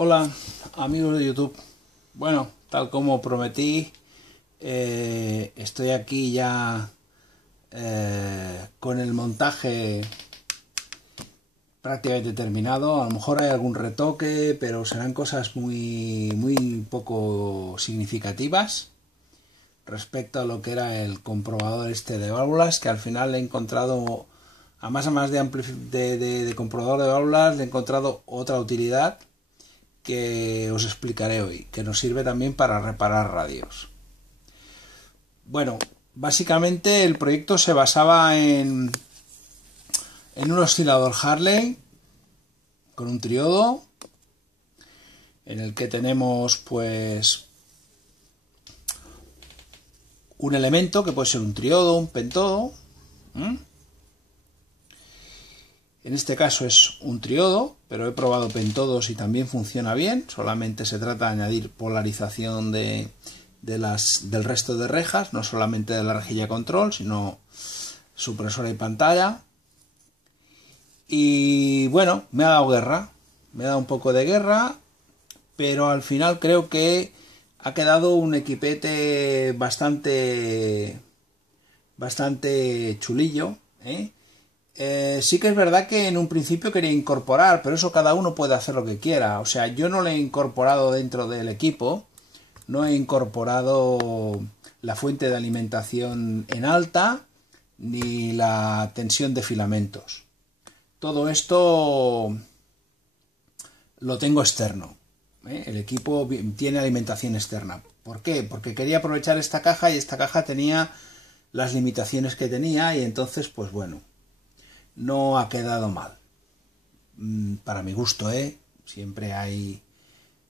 Hola amigos de YouTube. Bueno, tal como prometí, estoy aquí ya con el montaje prácticamente terminado. A lo mejor hay algún retoque, pero serán cosas muy poco significativas respecto a lo que era el comprobador este de válvulas, que al final he encontrado, además de comprobador de válvulas, le he encontrado otra utilidad que os explicaré hoy, que nos sirve también para reparar radios. Bueno, básicamente el proyecto se basaba en un oscilador Hartley con un triodo, en el que tenemos pues un elemento que puede ser un triodo, un pentodo. En este caso es un triodo, pero he probado pentodos y también funciona bien. Solamente se trata de añadir polarización del resto de rejas, no solamente de la rejilla control, sino supresora y pantalla. Y bueno, me ha dado guerra, me ha dado un poco de guerra, pero al final creo que ha quedado un equipete bastante chulillo, ¿eh? Sí que es verdad que en un principio quería incorporar, pero eso cada uno puede hacer lo que quiera. O sea, yo no le he incorporado dentro del equipo, no he incorporado la fuente de alimentación en alta ni la tensión de filamentos. Todo esto lo tengo externo, ¿eh? El equipo tiene alimentación externa. ¿Por qué? Porque quería aprovechar esta caja y esta caja tenía las limitaciones que tenía y entonces, pues bueno, no ha quedado mal. Para mi gusto, siempre hay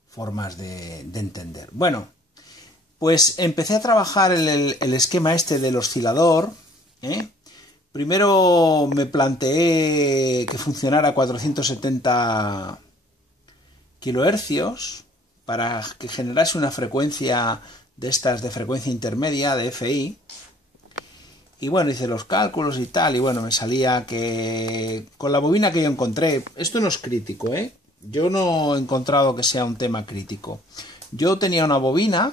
formas de entender. Bueno, pues empecé a trabajar el esquema este del oscilador. Primero me planteé que funcionara a 470 kilohercios para que generase una frecuencia de estas de frecuencia intermedia, de FI. Y bueno, hice los cálculos y tal, y bueno, me salía que con la bobina que yo encontré, esto no es crítico, yo no he encontrado que sea un tema crítico. Yo tenía una bobina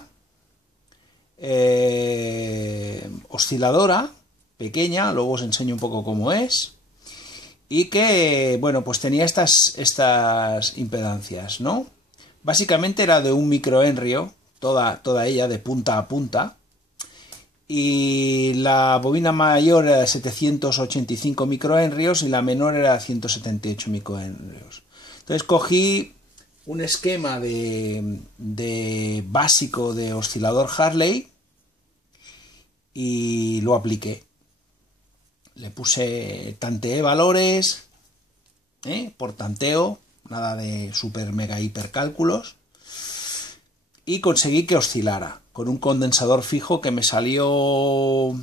osciladora, pequeña, luego os enseño un poco cómo es, y que, bueno, pues tenía estas impedancias, ¿no? Básicamente era de un microhenrio, toda ella de punta a punta, y la bobina mayor era de 785 microhenrios y la menor era de 178 microhenrios. Entonces cogí un esquema de básico de oscilador Hartley y lo apliqué. Le tanteé valores, por tanteo, nada de super mega hiper cálculos, y conseguí que oscilara con un condensador fijo que me salió,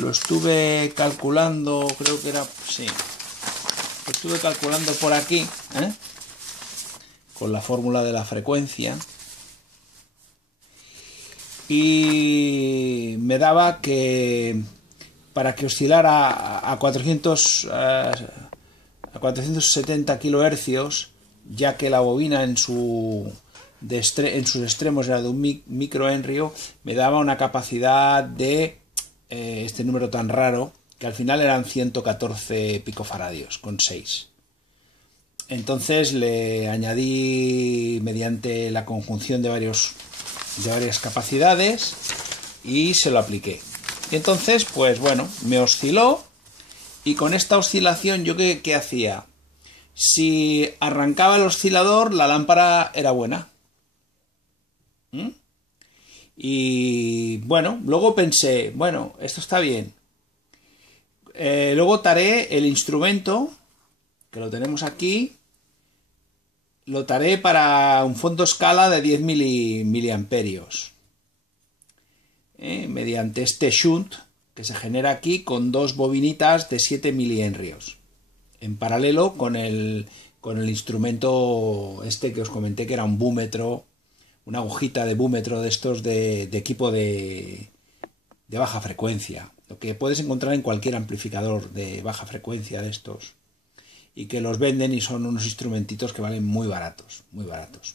lo estuve calculando, creo que era, sí, lo estuve calculando por aquí, con la fórmula de la frecuencia, y me daba que para que oscilara a 470 kilohercios, ya que la bobina en sus extremos era de un microhenrio, me daba una capacidad de este número tan raro, que al final eran 114 picofaradios con 6. Entonces le añadí mediante la conjunción de varias capacidades y se lo apliqué. Y entonces, pues bueno, me osciló, y con esta oscilación yo ¿qué hacía? Si arrancaba el oscilador, la lámpara era buena. Y bueno, luego pensé, bueno, esto está bien. Luego taré el instrumento, que lo tenemos aquí, lo taré para un fondo escala de 10 miliamperios. Mediante este shunt que se genera aquí con dos bobinitas de 7 milihenrios, en paralelo con el instrumento este que os comenté, que era un búmetro, una agujita de búmetro de estos de equipo de baja frecuencia, lo que puedes encontrar en cualquier amplificador de baja frecuencia de estos. y que los venden y son unos instrumentitos que valen muy baratos, muy baratos.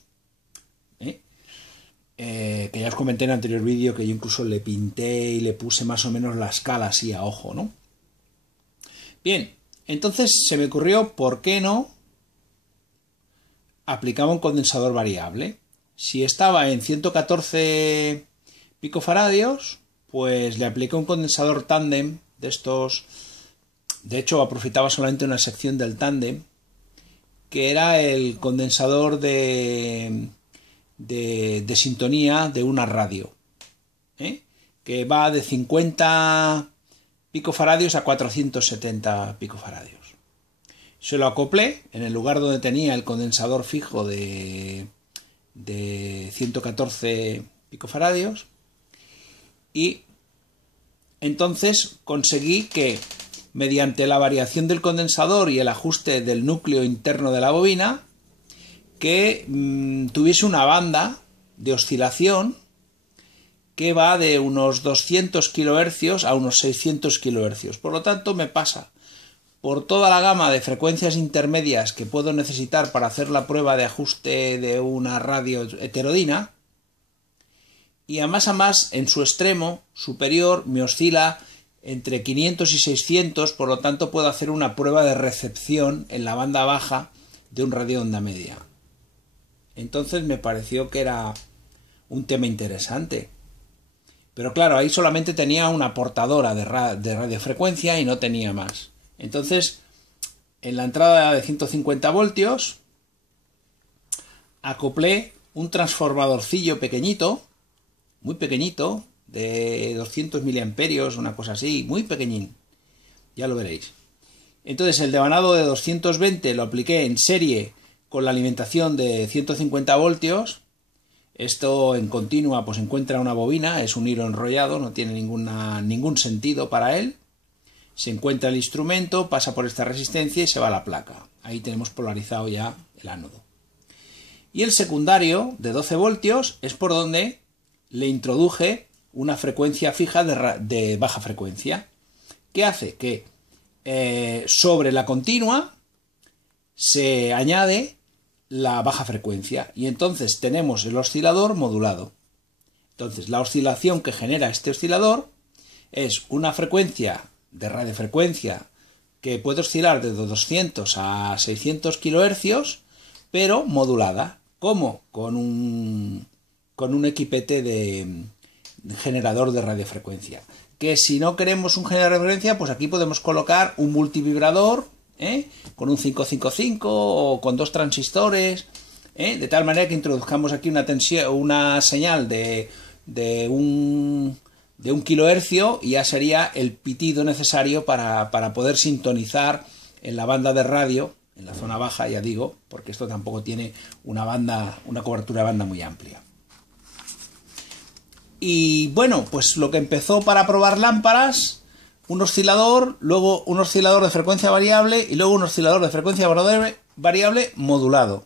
Que ya os comenté en el anterior vídeo que yo incluso le pinté y le puse más o menos la escala así a ojo, ¿no? Bien, entonces se me ocurrió, ¿por qué no aplicaba un condensador variable? Si estaba en 114 picofaradios, pues le apliqué un condensador tándem de estos. De hecho, aprovechaba solamente una sección del tándem, que era el condensador de sintonía de una radio, que va de 50 picofaradios a 470 picofaradios. Se lo acoplé en el lugar donde tenía el condensador fijo de 114 picofaradios y entonces conseguí que mediante la variación del condensador y el ajuste del núcleo interno de la bobina que tuviese una banda de oscilación que va de unos 200 kHz a unos 600 kHz. Por lo tanto, me pasa por toda la gama de frecuencias intermedias que puedo necesitar para hacer la prueba de ajuste de una radio heterodina, y a más en su extremo superior me oscila entre 500 y 600, por lo tanto puedo hacer una prueba de recepción en la banda baja de un radio onda media. Entonces me pareció que era un tema interesante. Pero claro, ahí solamente tenía una portadora de radiofrecuencia y no tenía más. Entonces, en la entrada de 150 voltios, acoplé un transformadorcillo pequeñito, muy pequeñito, de 200 miliamperios, una cosa así, muy pequeñín. Ya lo veréis. Entonces, el devanado de 220 lo apliqué en serie con la alimentación de 150 voltios. Esto en continua pues encuentra una bobina, es un hilo enrollado, no tiene ningún sentido para él. Se encuentra el instrumento, pasa por esta resistencia y se va a la placa. Ahí tenemos polarizado ya el ánodo. Y el secundario de 12 voltios es por donde le introduje una frecuencia fija de baja frecuencia, que hace que sobre la continua se añade la baja frecuencia y entonces tenemos el oscilador modulado. Entonces la oscilación que genera este oscilador es una frecuencia de radiofrecuencia que puede oscilar de 200 a 600 kHz, pero modulada. ¿Cómo? Con un equipete de generador de radiofrecuencia. Que si no queremos un generador de frecuencia, pues aquí podemos colocar un multivibrador, con un 555 o con 2 transistores, de tal manera que introduzcamos aquí una señal de 1 kilohercio y ya sería el pitido necesario para poder sintonizar en la banda de radio, en la zona baja, ya digo, porque esto tampoco tiene una cobertura de banda muy amplia. Y bueno, pues lo que empezó para probar lámparas, un oscilador, luego un oscilador de frecuencia variable y luego un oscilador de frecuencia variable modulado.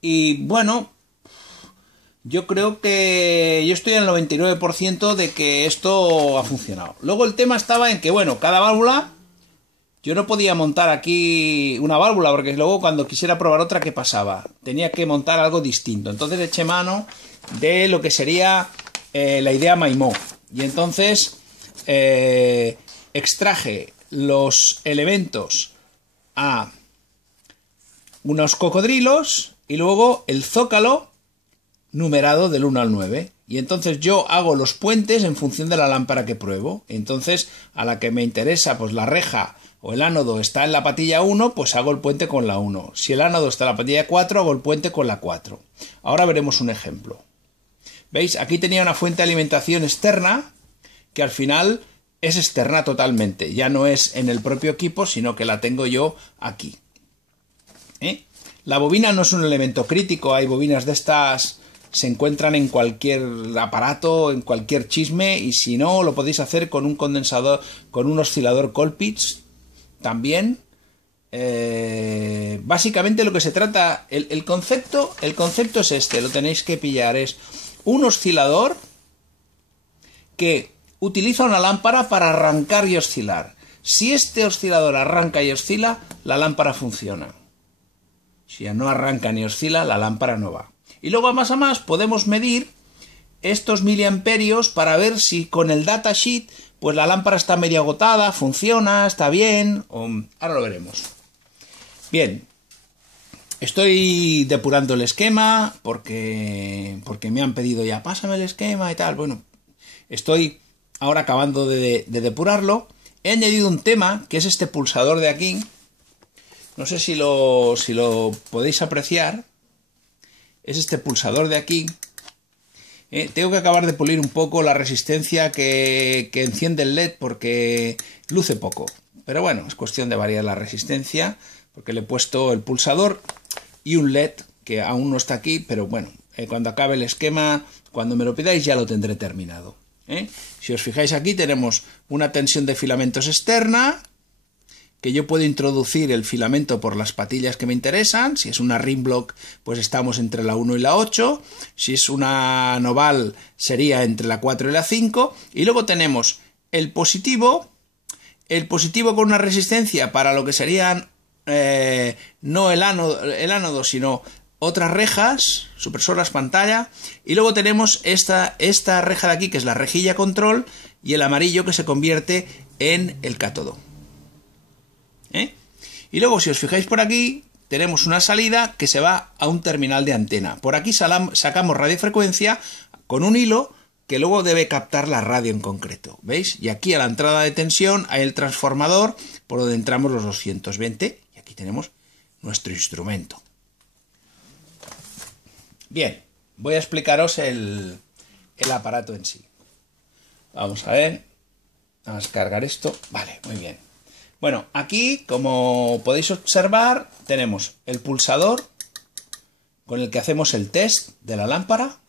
Y bueno, yo creo que yo estoy en el 99% de que esto ha funcionado. Luego el tema estaba en que, bueno, cada válvula, yo no podía montar aquí una válvula porque luego cuando quisiera probar otra, ¿qué pasaba? Tenía que montar algo distinto. Entonces eché mano de lo que sería la idea Maimó. Y entonces extraje los elementos a unos cocodrilos y luego el zócalo numerado del 1 al 9. Y entonces yo hago los puentes en función de la lámpara que pruebo. Entonces, a la que me interesa, pues la reja o el ánodo está en la patilla 1, pues hago el puente con la 1. Si el ánodo está en la patilla 4, hago el puente con la 4. Ahora veremos un ejemplo. ¿Veis? Aquí tenía una fuente de alimentación externa que al final es externa totalmente. Ya no es en el propio equipo, sino que la tengo yo aquí. La bobina no es un elemento crítico. Hay bobinas de estas, se encuentran en cualquier aparato, en cualquier chisme, y si no, lo podéis hacer con un condensador, con un oscilador Colpitts también. Básicamente lo que se trata, el concepto es este, lo tenéis que pillar, es un oscilador que utiliza una lámpara para arrancar y oscilar. Si este oscilador arranca y oscila, la lámpara funciona. Si no arranca ni oscila, la lámpara no va. Y luego a más podemos medir estos miliamperios para ver si con el datasheet pues la lámpara está medio agotada, funciona, está bien, ahora lo veremos. Bien, estoy depurando el esquema porque me han pedido ya, pásame el esquema y tal. Bueno, estoy ahora acabando de depurarlo. He añadido un tema, que es este pulsador de aquí. No sé si lo podéis apreciar. Es este pulsador de aquí. Tengo que acabar de pulir un poco la resistencia que enciende el LED porque luce poco. Pero bueno, es cuestión de variar la resistencia porque le he puesto el pulsador y un LED que aún no está aquí, pero bueno, cuando acabe el esquema, cuando me lo pidáis ya lo tendré terminado. Si os fijáis aquí tenemos una tensión de filamentos externa, que yo puedo introducir el filamento por las patillas que me interesan. Si es una Ringblock, pues estamos entre la 1 y la 8. Si es una Noval, sería entre la 4 y la 5. Y luego tenemos el positivo con una resistencia para lo que serían no el ánodo, sino otras rejas, supresoras pantalla. Y luego tenemos esta reja de aquí, que es la rejilla control, y el amarillo que se convierte en el cátodo. Y luego, si os fijáis por aquí, tenemos una salida que se va a un terminal de antena. Por aquí sacamos radiofrecuencia con un hilo que luego debe captar la radio en concreto. ¿Veis? Y aquí a la entrada de tensión hay el transformador por donde entramos los 220. Y aquí tenemos nuestro instrumento. Bien, voy a explicaros el aparato en sí. Vamos a ver. Vamos a cargar esto. Vale, muy bien. Bueno, aquí, como podéis observar, tenemos el pulsador con el que hacemos el test de la lámpara.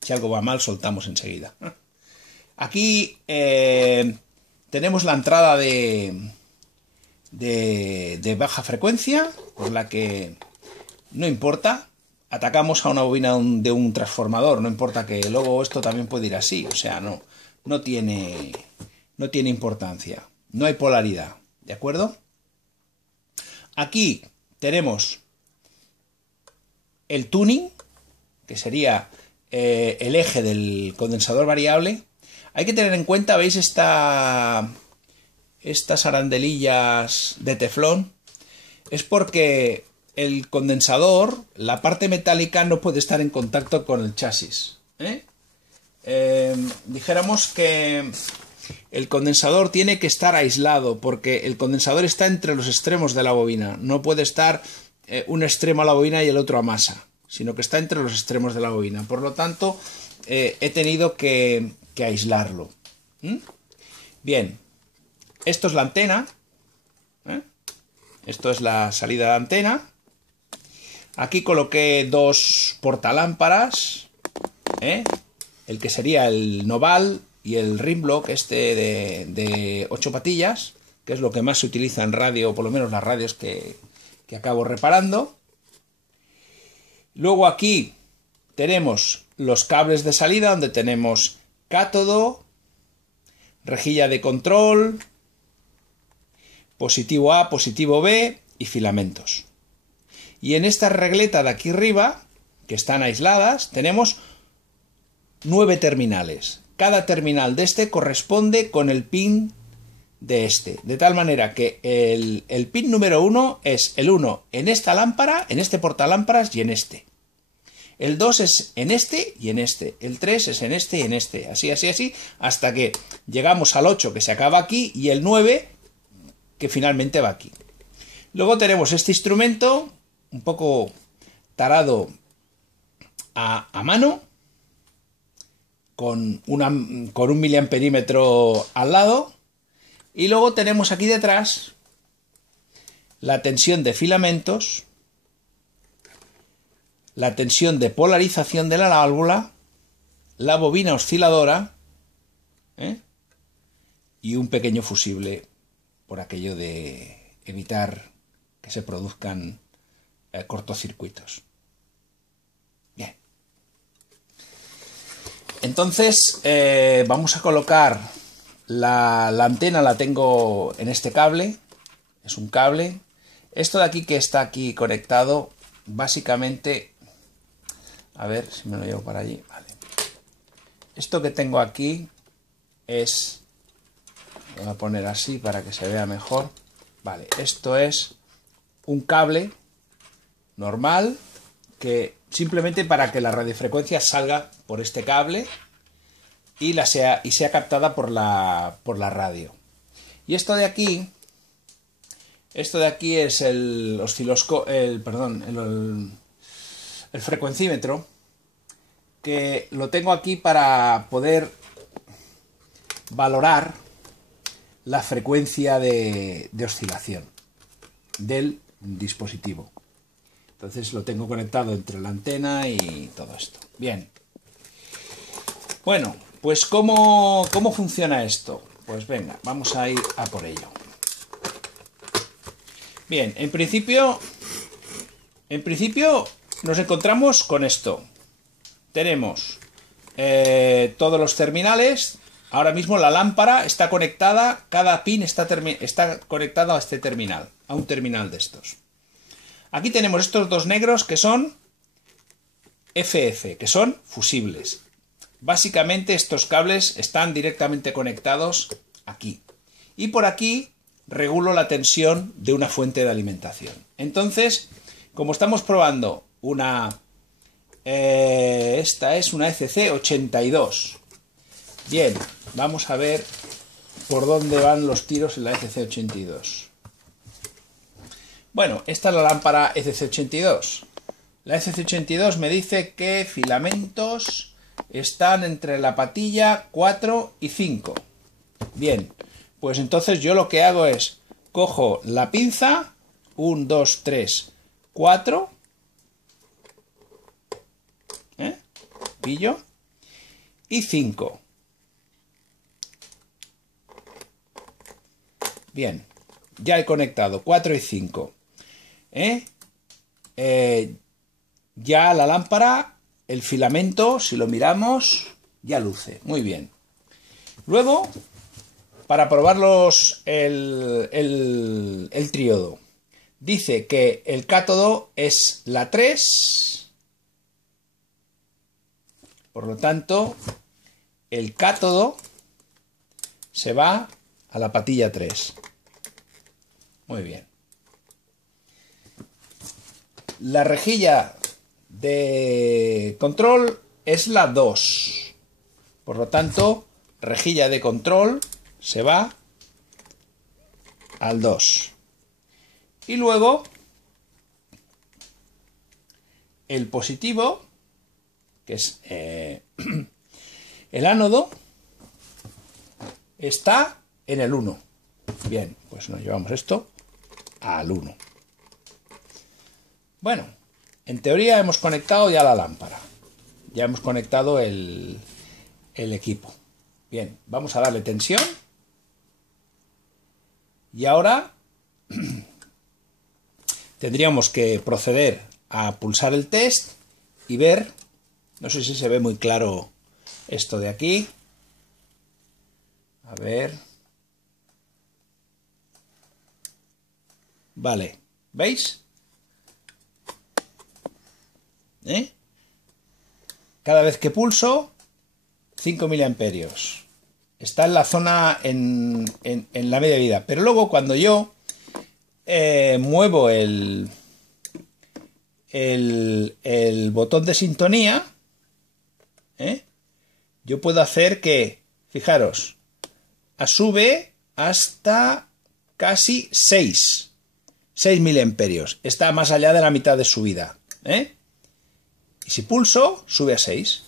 Si algo va mal, soltamos enseguida. Aquí tenemos la entrada de baja frecuencia, por la que no importa. Atacamos a una bobina de un transformador, no importa que luego esto también puede ir así. O sea, no tiene importancia. No hay polaridad, ¿de acuerdo? Aquí tenemos el tuning, que sería el eje del condensador variable. Hay que tener en cuenta, ¿veis estas arandelillas de teflón? Es porque el condensador, la parte metálica, no puede estar en contacto con el chasis. Dijéramos que el condensador tiene que estar aislado porque el condensador está entre los extremos de la bobina. No puede estar un extremo a la bobina y el otro a masa, sino que está entre los extremos de la bobina. Por lo tanto, he tenido que aislarlo. Bien, esto es la antena. Esto es la salida de antena. Aquí coloqué dos portalámparas. El que sería el Noval y el Ringblock de 8 patillas, que es lo que más se utiliza en radio, o por lo menos las radios que acabo reparando. Luego aquí tenemos los cables de salida, donde tenemos cátodo, rejilla de control, positivo A, positivo B y filamentos. Y en esta regleta de aquí arriba, que están aisladas, tenemos 9 terminales. Cada terminal de este corresponde con el pin de este. De tal manera que el pin número 1 es el 1 en esta lámpara, en este portalámparas y en este. El 2 es en este y en este. El 3 es en este y en este. Así, así, así, hasta que llegamos al 8 que se acaba aquí y el 9 que finalmente va aquí. Luego tenemos este instrumento un poco tarado a mano, con un miliamperímetro al lado, y luego tenemos aquí detrás la tensión de filamentos, la tensión de polarización de la válvula, la bobina osciladora, y un pequeño fusible por aquello de evitar que se produzcan cortocircuitos. Bien. Entonces vamos a colocar la antena la tengo en este cable, es un cable. Esto de aquí que está aquí conectado, básicamente, a ver si me lo llevo para allí, vale. Esto que tengo aquí es, voy a poner así para que se vea mejor, vale, esto es un cable normal que simplemente para que la radiofrecuencia salga por este cable y sea captada por la radio. Y esto de aquí es el osciloscopio, el frecuencímetro, que lo tengo aquí para poder valorar la frecuencia de oscilación del dispositivo. Entonces lo tengo conectado entre la antena y todo esto. Bien. Bueno, pues ¿cómo funciona esto? Pues venga, vamos a ir a por ello. Bien, en principio nos encontramos con esto. Tenemos todos los terminales. Ahora mismo la lámpara está conectada, cada pin está conectado a este terminal, a un terminal de estos. Aquí tenemos estos dos negros que son FF, que son fusibles. Básicamente estos cables están directamente conectados aquí. Y por aquí regulo la tensión de una fuente de alimentación. Entonces, como estamos probando esta es una ECC82. Bien, vamos a ver por dónde van los tiros en la ECC82. Bueno, esta es la lámpara ECC82. La ECC82 me dice que filamentos están entre la patilla 4 y 5. Bien, pues entonces yo lo que hago es, cojo la pinza, 1, 2, 3, 4, pillo, y 5. Bien, ya he conectado 4 y 5. Ya la lámpara, el filamento, si lo miramos, ya luce. Muy bien. Luego, para probarlos el triodo, dice que el cátodo es la 3. Por lo tanto, el cátodo se va a la patilla 3. Muy bien. La rejilla de control es la 2. Por lo tanto, rejilla de control se va al 2. Y luego, el positivo, que es el ánodo, está en el 1. Bien, pues nos llevamos esto al 1. Bueno, en teoría hemos conectado ya la lámpara. Ya hemos conectado el equipo. Bien, vamos a darle tensión. Y ahora tendríamos que proceder a pulsar el test y ver, no sé si se ve muy claro esto de aquí. A ver. Vale, ¿veis? Cada vez que pulso, 5 miliamperios. Está en la zona, en la media vida. Pero luego cuando yo muevo el botón de sintonía, yo puedo hacer que, fijaros, sube hasta casi 6 miliamperios. Está más allá de la mitad de subida. Y si pulso, sube a 6.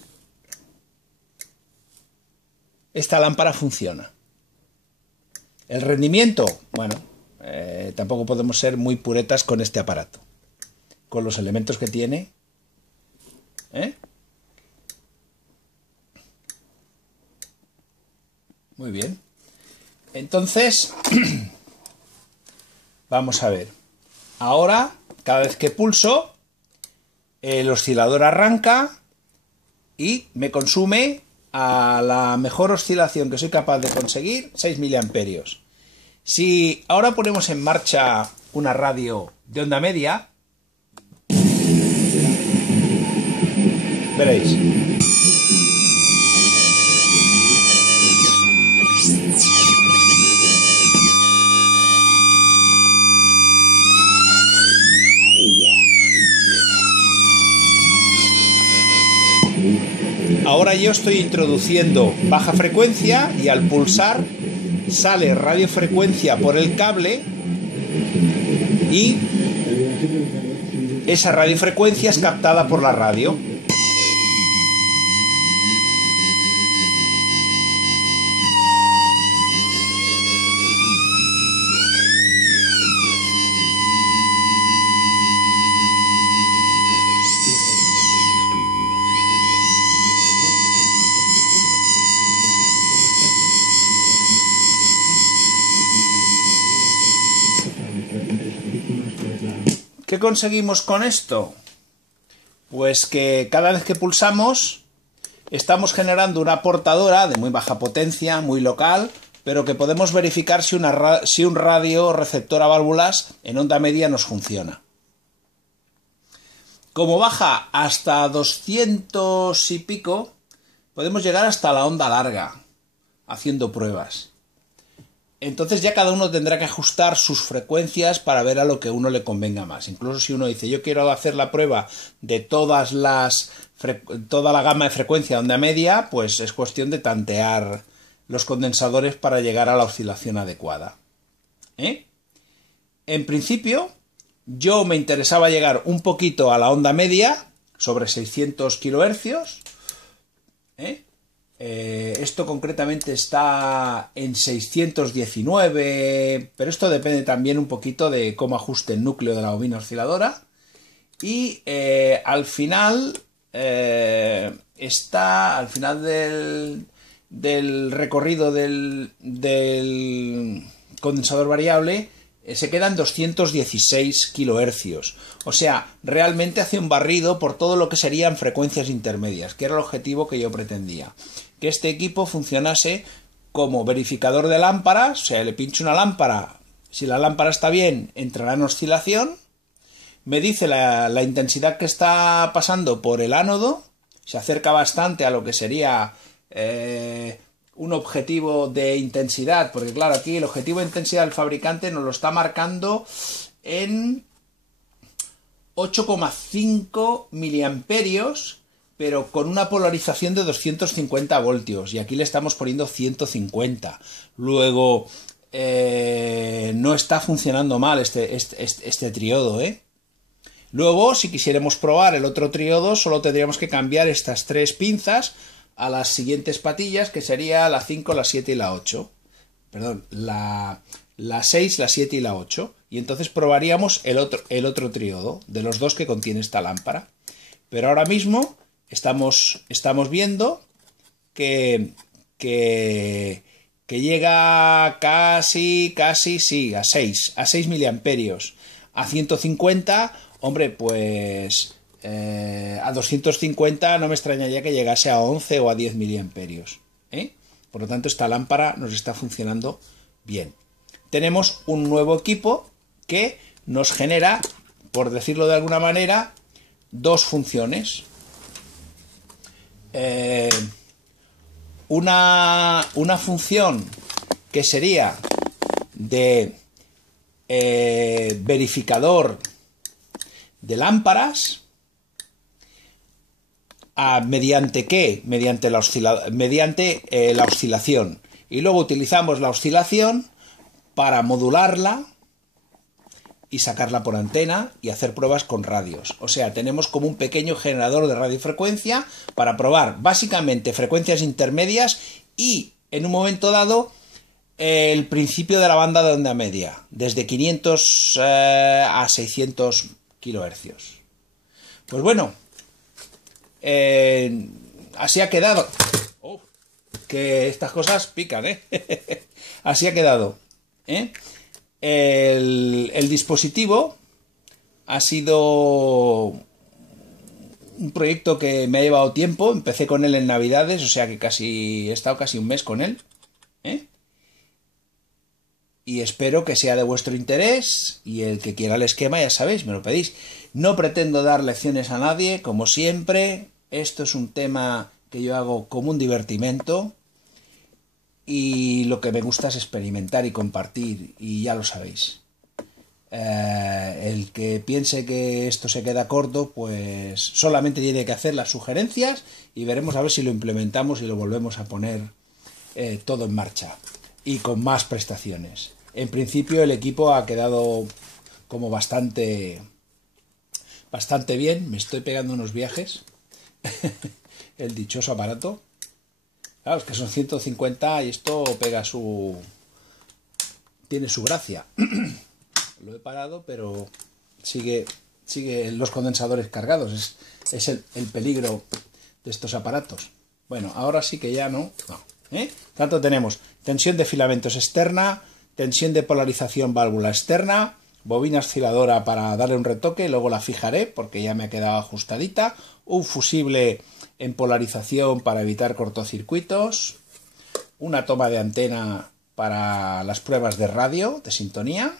Esta lámpara funciona. El rendimiento, bueno, tampoco podemos ser muy puretas con este aparato. Con los elementos que tiene. Muy bien. Entonces, vamos a ver. Ahora, cada vez que pulso, el oscilador arranca y me consume a la mejor oscilación que soy capaz de conseguir, 6 miliamperios. Si ahora ponemos en marcha una radio de onda media, veréis. Ahora yo estoy introduciendo baja frecuencia y al pulsar sale radiofrecuencia por el cable y esa radiofrecuencia es captada por la radio. ¿Qué conseguimos con esto? Pues que cada vez que pulsamos estamos generando una portadora de muy baja potencia, muy local, pero que podemos verificar si un radio receptor a válvulas en onda media nos funciona. Como baja hasta 200 y pico, podemos llegar hasta la onda larga, haciendo pruebas. Entonces ya cada uno tendrá que ajustar sus frecuencias para ver a lo que uno le convenga más. Incluso si uno dice, yo quiero hacer la prueba de toda la gama de frecuencia de onda media, pues es cuestión de tantear los condensadores para llegar a la oscilación adecuada. En principio, yo me interesaba llegar un poquito a la onda media, sobre 600 kHz. Esto concretamente está en 619, pero esto depende también un poquito de cómo ajuste el núcleo de la bobina osciladora. Y al final está al final del recorrido del condensador variable, se quedan 216 kHz. O sea, realmente hace un barrido por todo lo que serían frecuencias intermedias, que era el objetivo que yo pretendía. Que este equipo funcionase como verificador de lámparas, o sea, le pincho una lámpara, si la lámpara está bien, entrará en oscilación, me dice la intensidad que está pasando por el ánodo, se acerca bastante a lo que sería un objetivo de intensidad, porque claro, aquí el objetivo de intensidad del fabricante nos lo está marcando en 8,5 miliamperios, pero con una polarización de 250 voltios, y aquí le estamos poniendo 150. Luego, no está funcionando mal este triodo, Luego, si quisiéramos probar el otro triodo, solo tendríamos que cambiar estas tres pinzas a las siguientes patillas, que sería la 5, la 7 y la 8. Perdón, la 6, la 7 y la 8. Y entonces probaríamos el otro triodo, de los dos que contiene esta lámpara. Pero ahora mismo estamos viendo que llega casi, sí, a 6 miliamperios. A 150, hombre, pues a 250 no me extrañaría que llegase a 11 o a 10 miliamperios. Por lo tanto, esta lámpara nos está funcionando bien. Tenemos un nuevo equipo que nos genera, por decirlo de alguna manera, dos funciones. Una función que sería de verificador de lámparas. ¿Mediante qué? Mediante la oscilación. Y luego utilizamos la oscilación para modularla y sacarla por antena y hacer pruebas con radios. O sea, tenemos como un pequeño generador de radiofrecuencia para probar básicamente frecuencias intermedias y, en un momento dado, el principio de la banda de onda media, desde 500 a 600 kHz. Pues bueno, así ha quedado. Que estas cosas pican, Así ha quedado. El dispositivo ha sido un proyecto que me ha llevado tiempo. Empecé con él en Navidades, o sea que he estado casi un mes con él, ¿eh? Y espero que sea de vuestro interés, y el que quiera el esquema, ya sabéis, me lo pedís. No pretendo dar lecciones a nadie, como siempre. Esto es un tema que yo hago como un divertimento, y lo que me gusta es experimentar y compartir, y ya lo sabéis. El que piense que esto se queda corto, pues solamente tiene que hacer las sugerencias y veremos a ver si lo implementamos y lo volvemos a poner todo en marcha y con más prestaciones. En principio el equipo ha quedado como bastante bien. Me estoy pegando unos viajes. El dichoso aparato. Claro, es que son 150 y esto tiene su gracia. Lo he parado, pero sigue los condensadores cargados. Es el peligro de estos aparatos. Bueno, ahora sí que ya no. Tanto tenemos tensión de filamentos externa, tensión de polarización válvula externa, bobina osciladora para darle un retoque, luego la fijaré porque ya me ha quedado ajustadita, un fusible en polarización para evitar cortocircuitos, una toma de antena para las pruebas de radio, de sintonía,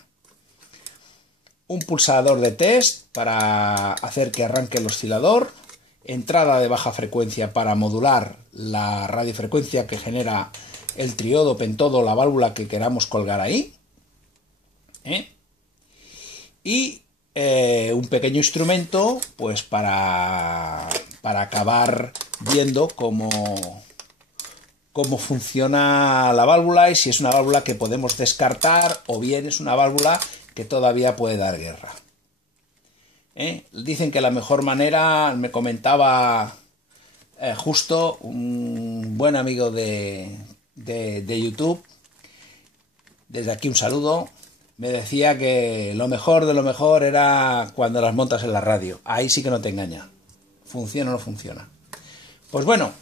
un pulsador de test para hacer que arranque el oscilador, entrada de baja frecuencia para modular la radiofrecuencia que genera el triodo, pentodo, la válvula que queramos colgar ahí, y un pequeño instrumento pues para acabar viendo cómo funciona la válvula y si es una válvula que podemos descartar o bien es una válvula que todavía puede dar guerra. Dicen que la mejor manera, me comentaba justo un buen amigo de YouTube, desde aquí un saludo, me decía que lo mejor de lo mejor era cuando las montas en la radio. Ahí sí que no te engaña. ¿Funciona o no funciona? Pues bueno,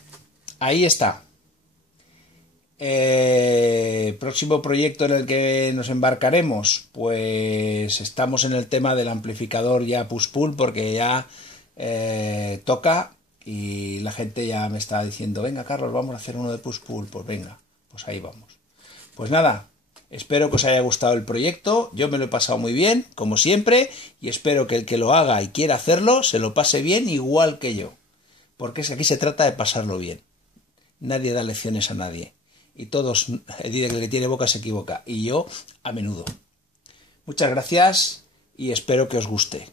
ahí está. Próximo proyecto en el que nos embarcaremos, pues estamos en el tema del amplificador ya push-pull, porque ya toca y la gente ya me está diciendo, venga Carlos, vamos a hacer uno de push-pull. Pues venga, pues ahí vamos. Pues nada, espero que os haya gustado el proyecto. Yo me lo he pasado muy bien, como siempre, y espero que el que lo haga y quiera hacerlo se lo pase bien igual que yo, porque es que aquí se trata de pasarlo bien. Nadie da lecciones a nadie. Y todos, el que tiene boca se equivoca. Y yo, a menudo. Muchas gracias y espero que os guste.